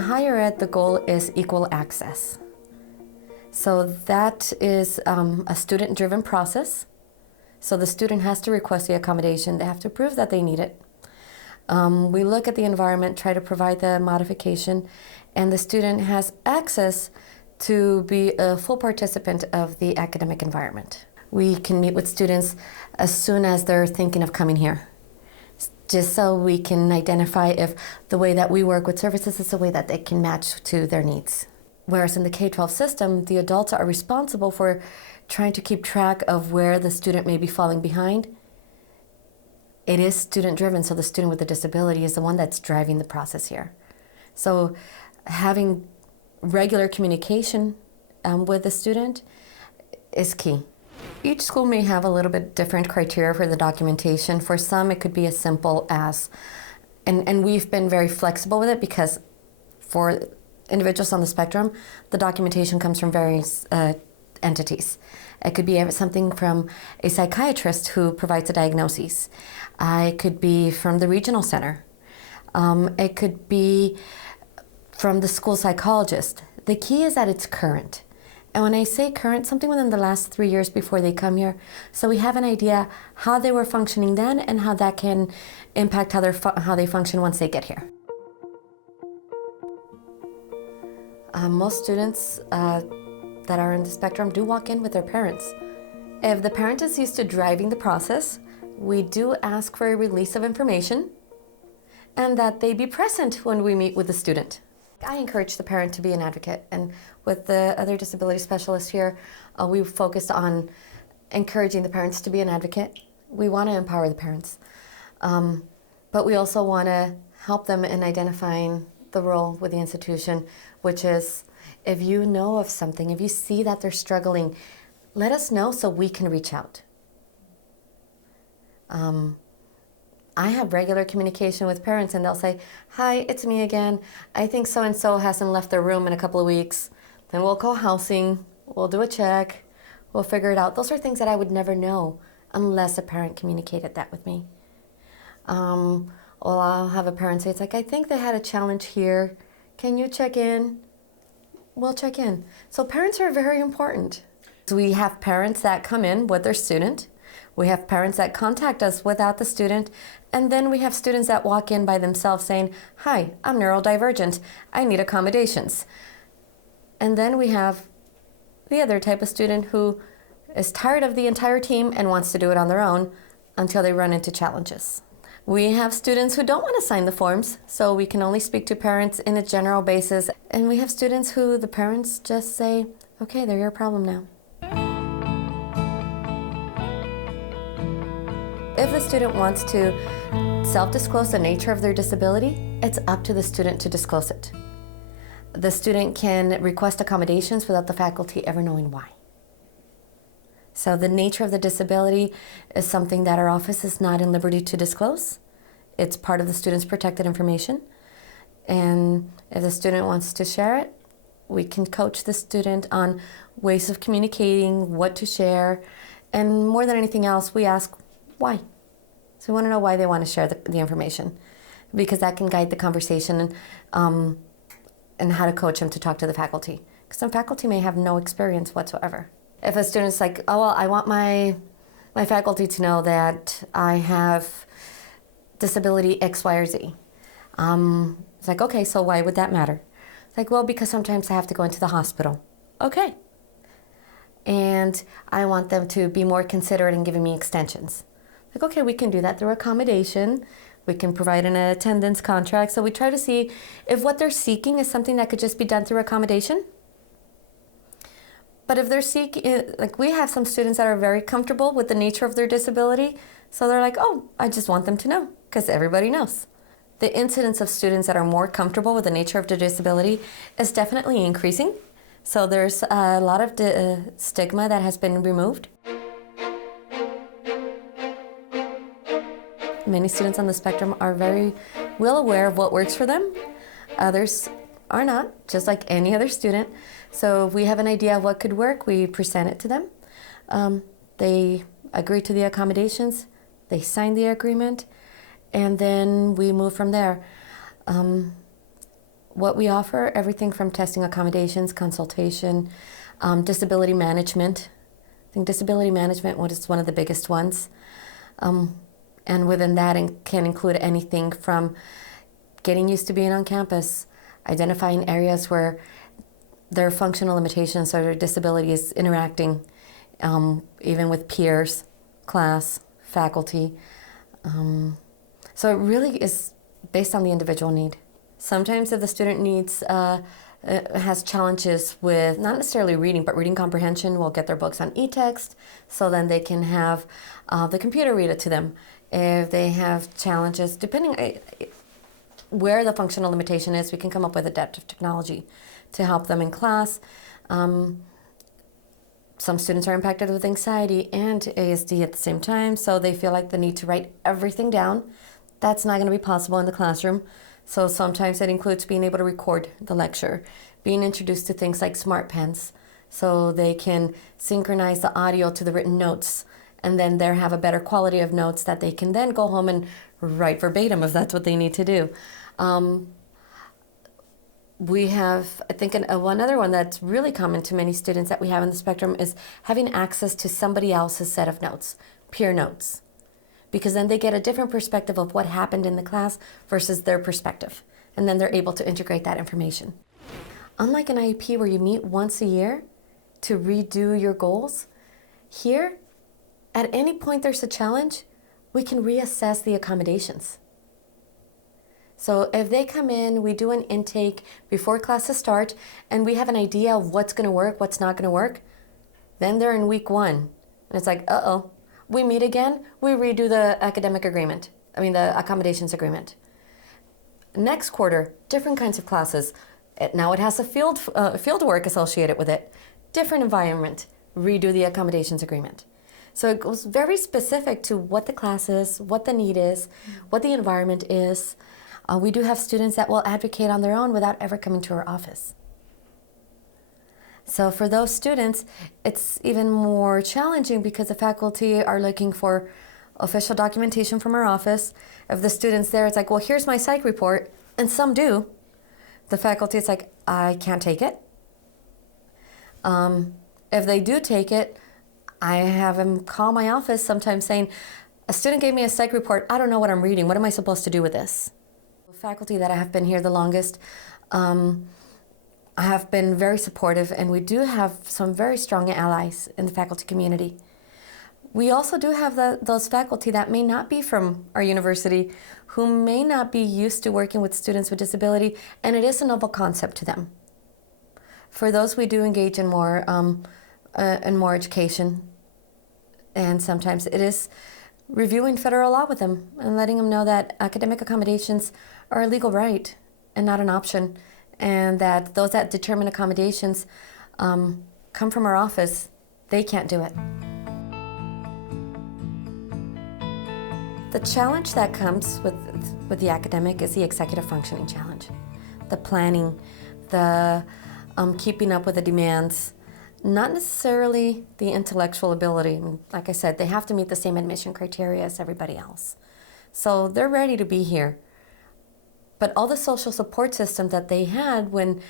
higher ed, the goal is equal access. So that is a student-driven process. So the student has to request the accommodation. They have to prove that they need it. We look at the environment, try to provide the modification, and the student has access to be a full participant of the academic environment. We can meet with students as soon as they're thinking of coming here, just so we can identify if the way that we work with services is the way that they can match to their needs. Whereas in the K-12 system, the adults are responsible for trying to keep track of where the student may be falling behind. It is student-driven, so the student with a disability is the one that's driving the process here. So having regular communication with the student is key. Each school may have a little bit different criteria for the documentation. For some, it could be as simple as, and we've been very flexible with it because for individuals on the spectrum, the documentation comes from various entities. It could be something from a psychiatrist who provides a diagnosis. It could be from the regional center. It could be from the school psychologist. The key is that it's current. And when I say current, something within the last 3 years before they come here, so we have an idea how they were functioning then and how that can impact how they function once they get here. Most students that are in the spectrum do walk in with their parents. If the parent is used to driving the process, we do ask for a release of information and that they be present when we meet with the student. I encourage the parent to be an advocate, and with the other disability specialists here, we focused on encouraging the parents to be an advocate. We want to empower the parents, but we also want to help them in identifying the role with the institution, which is if you know of something, if you see that they're struggling, let us know so we can reach out. I have regular communication with parents and they'll say, "Hi, it's me again. I think so-and-so hasn't left their room in a couple of weeks." Then we'll call housing, we'll do a check, we'll figure it out. Those are things that I would never know unless a parent communicated that with me. Or I'll have a parent say, "I think they had a challenge here. Can you check in?" We'll check in. So parents are very important. So we have parents that come in with their student. We have parents that contact us without the student. And then we have students that walk in by themselves saying, "Hi, I'm neurodivergent. I need accommodations." And then we have the other type of student who is tired of the entire team and wants to do it on their own until they run into challenges. We have students who don't want to sign the forms, so we can only speak to parents in a general basis. And we have students who the parents just say, "Okay, they're your problem now." If the student wants to self-disclose the nature of their disability, it's up to the student to disclose it. The student can request accommodations without the faculty ever knowing why. So the nature of the disability is something that our office is not in liberty to disclose. It's part of the student's protected information. And if the student wants to share it, we can coach the student on ways of communicating, what to share. And more than anything else, we ask why. So we want to know why they want to share the information, because that can guide the conversation and how to coach them to talk to the faculty. Because some faculty may have no experience whatsoever. If a student's like, "Oh, well, I want my faculty to know that I have disability X, Y, or Z." It's like, "Okay, so why would that matter?" It's like, "Well, because sometimes I have to go into the hospital." "Okay. And I want them to be more considerate in giving me extensions." Like, "Okay, we can do that through accommodation. We can provide an attendance contract." So we try to see if what they're seeking is something that could just be done through accommodation. But if they're seeking, like we have some students that are very comfortable with the nature of their disability. So they're like, "Oh, I just want them to know," because everybody knows. The incidence of students that are more comfortable with the nature of their disability is definitely increasing. So there's a lot of stigma that has been removed. Many students on the spectrum are very well aware of what works for them. Others are not, just like any other student. So if we have an idea of what could work, we present it to them. They agree to the accommodations, they sign the agreement, and then we move from there. what we offer, everything from testing accommodations, consultation, disability management. I think disability management was one of the biggest ones. And within that can include anything from getting used to being on campus, identifying areas where their functional limitations or their disability is interacting, even with peers, class, faculty. So it really is based on the individual need. Sometimes if the student has challenges with not necessarily reading, but reading comprehension, we'll get their books on e-text, so then they can have the computer read it to them. If they have challenges, depending where the functional limitation is, we can come up with adaptive technology to help them in class. Some students are impacted with anxiety and ASD at the same time, so they feel like the need to write everything down. That's not going to be possible in the classroom. So sometimes it includes being able to record the lecture, being introduced to things like smart pens, so they can synchronize the audio to the written notes, and then they have a better quality of notes that they can then go home and write verbatim if that's what they need to do. We have, I think, one other one that's really common to many students that we have in the spectrum is having access to somebody else's set of notes, peer notes, because then they get a different perspective of what happened in the class versus their perspective, and then they're able to integrate that information. Unlike an IEP where you meet once a year to redo your goals, here, at any point there's a challenge, we can reassess the accommodations. So if they come in, we do an intake before classes start, and we have an idea of what's going to work, what's not going to work, then they're in week 1. And it's like, uh-oh, we meet again, we redo the the accommodations agreement. Next quarter, different kinds of classes. Now it has a field work associated with it. Different environment, redo the accommodations agreement. So it goes very specific to what the class is, what the need is, what the environment is. We do have students that will advocate on their own without ever coming to our office. So for those students, it's even more challenging because the faculty are looking for official documentation from our office. If the student's there, it's like, well, here's my psych report, and some do. The faculty is like, I can't take it. If they do take it, I have them call my office sometimes saying, a student gave me a psych report, I don't know what I'm reading, what am I supposed to do with this? Faculty that have been here the longest have been very supportive, and we do have some very strong allies in the faculty community. We also do have those faculty that may not be from our university, who may not be used to working with students with disability, and it is a novel concept to them. For those, we do engage in more education, and sometimes it is reviewing federal law with them and letting them know that academic accommodations are a legal right and not an option, and that those that determine accommodations come from our office. They can't do it. The challenge that comes with the academic is the executive functioning challenge. The planning, the keeping up with the demands, not necessarily the intellectual ability. I mean, like I said, they have to meet the same admission criteria as everybody else. So they're ready to be here. But all the social support system that they had when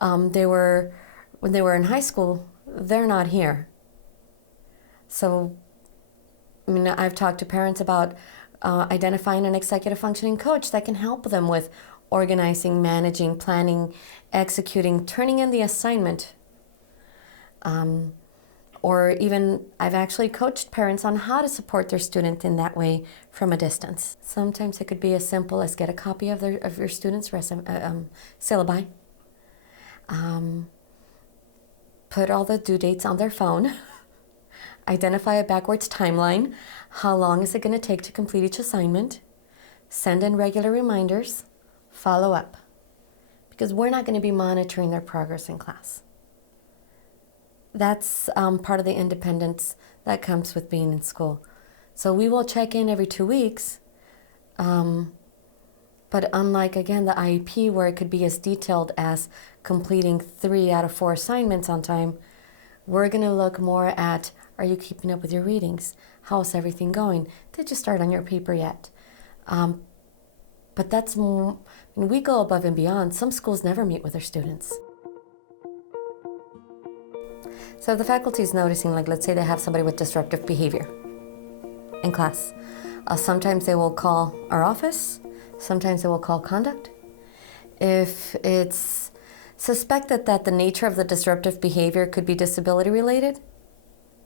they were in high school, they're not here. So, I mean, I've talked to parents about identifying an executive functioning coach that can help them with organizing, managing, planning, executing, turning in the assignment. Or even, I've actually coached parents on how to support their student in that way from a distance. Sometimes it could be as simple as get a copy of your student's syllabi, put all the due dates on their phone, identify a backwards timeline, how long is it going to take to complete each assignment, send in regular reminders, follow up, because we're not going to be monitoring their progress in class. That's part of the independence that comes with being in school. So we will check in every 2 weeks, but unlike, again, the IEP, where it could be as detailed as completing 3 out of 4 assignments on time, we're going to look more at, are you keeping up with your readings? How's everything going? Did you start on your paper yet? But that's more, And we go above and beyond. Some schools never meet with their students. So if the faculty is noticing, like let's say they have somebody with disruptive behavior in class, sometimes they will call our office, sometimes they will call conduct. If it's suspected that the nature of the disruptive behavior could be disability related,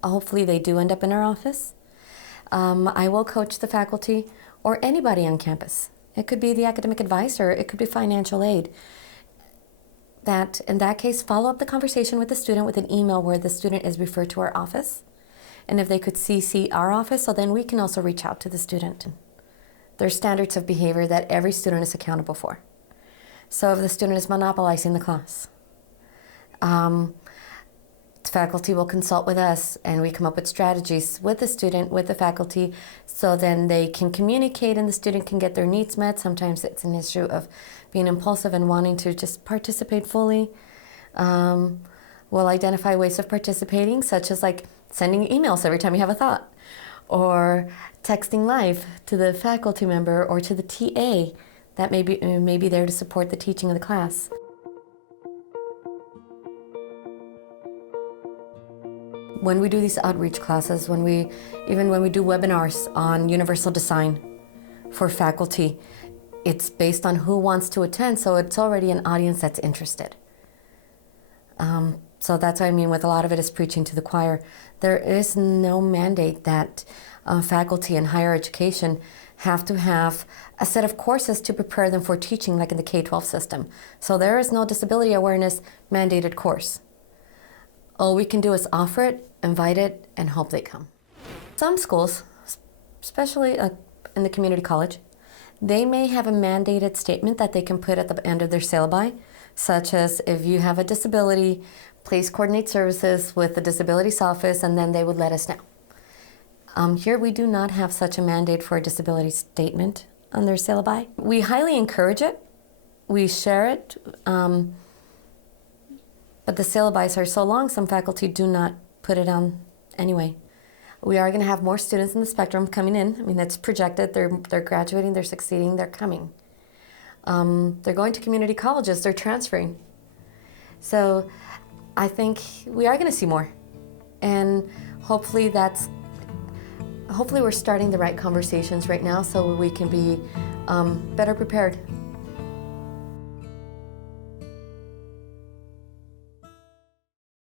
hopefully they do end up in our office. I will coach the faculty or anybody on campus. It could be the academic advisor, it could be financial aid. That, in that case, follow up the conversation with the student with an email where the student is referred to our office. And if they could CC our office, so then we can also reach out to the student. There's standards of behavior that every student is accountable for. So if the student is monopolizing the class, the faculty will consult with us and we come up with strategies with the student, with the faculty, so then they can communicate and the student can get their needs met. Sometimes it's an issue of being impulsive and wanting to just participate fully. We'll identify ways of participating, such as like sending emails every time you have a thought, or texting live to the faculty member or to the TA that may be there to support the teaching of the class. When we do these outreach classes, even when we do webinars on universal design for faculty, it's based on who wants to attend, so it's already an audience that's interested. So that's what I mean with a lot of it is preaching to the choir. There is no mandate that faculty in higher education have to have a set of courses to prepare them for teaching, like in the K-12 system. So there is no disability awareness mandated course. All we can do is offer it, invite it, and hope they come. Some schools, especially in the community college, they may have a mandated statement that they can put at the end of their syllabi, such as if you have a disability, please coordinate services with the disabilities office, and then they would let us know. Here we do not have such a mandate for a disability statement on their syllabi. We highly encourage it, we share it, but the syllabi are so long, some faculty do not put it on anyway. We are going to have more students in the spectrum coming in. I mean, that's projected. They're graduating, they're succeeding, they're coming. They're going to community colleges, they're transferring. So I think we are going to see more. And hopefully we're starting the right conversations right now so we can be better prepared